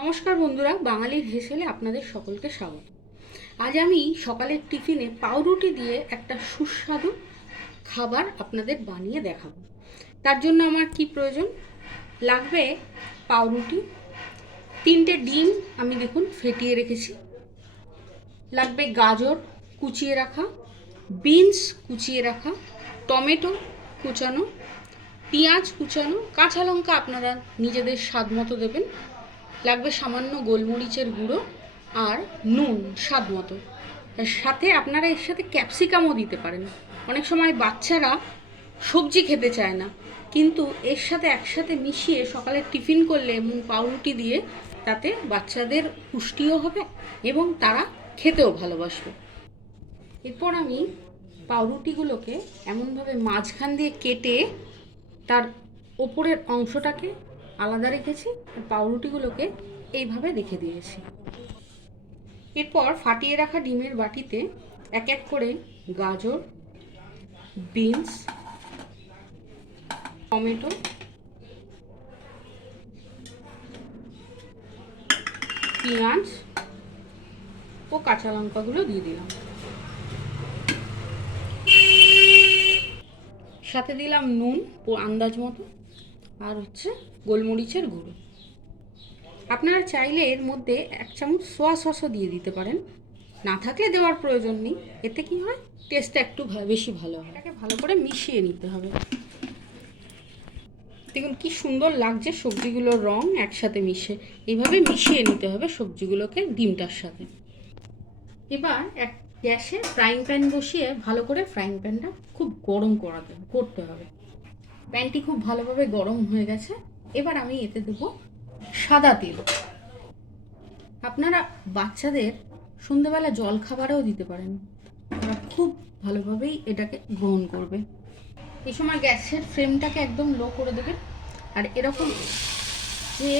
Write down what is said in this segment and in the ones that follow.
নমস্কার বন্ধুরা, বাঙালির হেসেলে আপনাদের সকলকে স্বাগত। আজ আমি সকালের টিফিনে পাউরুটি দিয়ে একটা সুস্বাদু খাবার আপনাদের বানিয়ে দেখাবো। তার জন্য আমার কি প্রয়োজন লাগবে? পাউরুটি, 3টে ডিম আমি দেখুন ফেটিয়ে রেখেছি, লাগবে গাজর কুচিয়ে রাখা, বিনস কুচিয়ে রাখা, টমেটো কুচানো, পেঁয়াজ কুচানো, কাঁচা লঙ্কা আপনারা নিজেদের স্বাদ মতো দেবেন, লাগবে সামান্য গোলমরিচের গুঁড়ো আর নুন স্বাদ মতো। সাথে আপনারা এর সাথে ক্যাপসিকামও দিতে পারেন। অনেক সময় বাচ্চারা সবজি খেতে চায় না, কিন্তু এর সাথে একসাথে মিশিয়ে সকালে টিফিন করলে এবং পাউরুটি দিয়ে তাতে বাচ্চাদের পুষ্টিও হবে এবং তারা খেতেও ভালোবাসবে। এরপর আমি পাউরুটিগুলোকে এমনভাবে মাঝখান দিয়ে কেটে তার ওপরের অংশটাকে আলাদা রেখেছি আর পাউরুটিগুলোকে এইভাবে রেখে দিয়েছি। এরপর ফাটিয়ে রাখা ডিমের বাটিতে এক এক করে গাজর, বিনস, টমেটো, পেঁয়াজ ও কাঁচা লঙ্কাগুলো দিয়ে দিলাম, সাথে দিলাম নুন ও আন্দাজ মতো আর গোলমরিচের গুঁড়ো। আপনারা চাইলে এর মধ্যে 1 চামচ সোয়া সসও দিয়ে দিতে পারেন, না থাকলে দেওয়ার প্রয়োজন নেই। এতে কি হয়, টেস্টটা একটু বেশি ভালো হয়। এটাকে ভালো করে মিশিয়ে নিতে হবে। দেখুন কি সুন্দর লাগছে সবজিগুলোর রং একসাথে মিশে। এইভাবে মিশিয়ে নিতে হবে সবজিগুলোকে ডিমটার সাথে। এবার এক গ্যাসে ফ্রাইং প্যান বসিয়ে ভালো করে ফ্রাইং প্যানটা খুব গরম করতে হবে। প্যানটি খুব ভালোভাবে গরম হয়ে গেছে। এবার আমি এতে দেবো সাদা তেল। আপনারা বাচ্চাদের সন্ধ্যাবেলা জল খাবারেও দিতে পারেন, তারা খুব ভালোভাবেই এটাকে গ্রহণ করবে। এই সময় গ্যাসের ফ্লেমটাকে একদম লো করে দেবেন আর এরকম যে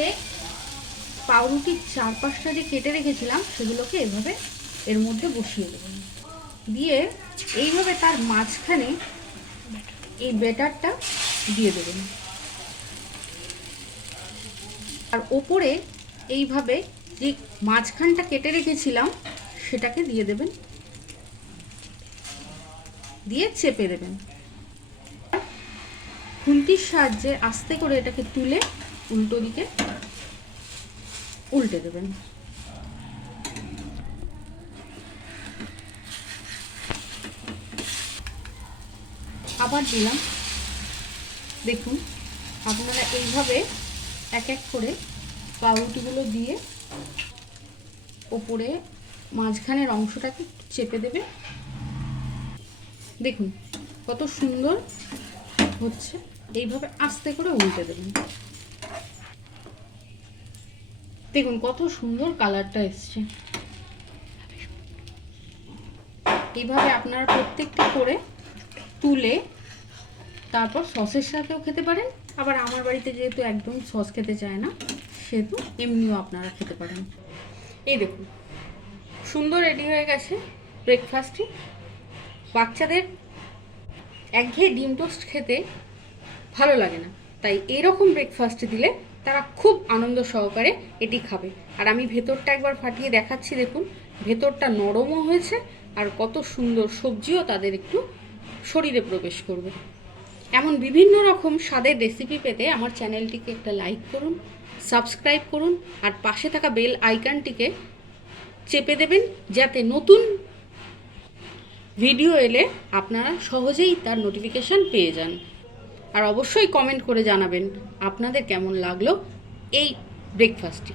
পাউরুটির 4-5টা যে কেটে রেখেছিলাম সেগুলোকে এভাবে এর মধ্যে বসিয়ে দেবেন, দিয়ে এইভাবে তার মাঝখানে এই ব্যাটারটা দিয়ে দেবেন আর ওপরে এইভাবে যে মাঝখানটা কেটে রেখেছিলাম সেটাকে দিয়ে দেবেন, দিয়ে চেপে দেবেন। খুন্তির সাহায্যে আস্তে করে এটাকে তুলে উল্টো দিকে উল্টে দেবেন। আবার দিলাম। দেখুন আপনারা এইভাবে এক এক করে পাউরুটিগুলো দিয়ে ওপরে মাঝখানের অংশটাকে চেপে দেবে। দেখুন কত সুন্দর হচ্ছে। এইভাবে আস্তে করে উল্টে দেবেন। দেখুন কত সুন্দর কালারটা এসছে। এইভাবে আপনারা প্রত্যেকটা করে তুলে তারপর সসের সাথেও খেতে পারেন, আবার আমার বাড়িতে যেহেতু একদম সস খেতে চায় না সেহেতু এমনিও আপনারা খেতে পারেন। এই দেখুন সুন্দর রেডি হয়ে গেছে ব্রেকফাস্টটি। বাচ্চাদের একঘেয়ে ডিম টোস্ট খেতে ভালো লাগে না, তাই এরকম ব্রেকফাস্ট দিলে তারা খুব আনন্দ সহকারে এটি খাবে। আর আমি ভেতরটা একবার ফাটিয়ে দেখাচ্ছি। দেখুন ভেতরটা নরমও হয়েছে আর কত সুন্দর সবজিও তাদের একটু শরীরে প্রবেশ করবে। এমন বিভিন্ন রকম স্বাদের রেসিপি পেতে আমার চ্যানেলটিকে একটা লাইক করুন, সাবস্ক্রাইব করুন আর পাশে থাকা বেল আইকনটিকে চেপে দেবেন, যাতে নতুন ভিডিও এলে আপনারা সহজেই তার নোটিফিকেশান পেয়ে যান। আর অবশ্যই কমেন্ট করে জানাবেন আপনাদের কেমন লাগলো এই ব্রেকফাস্টটি।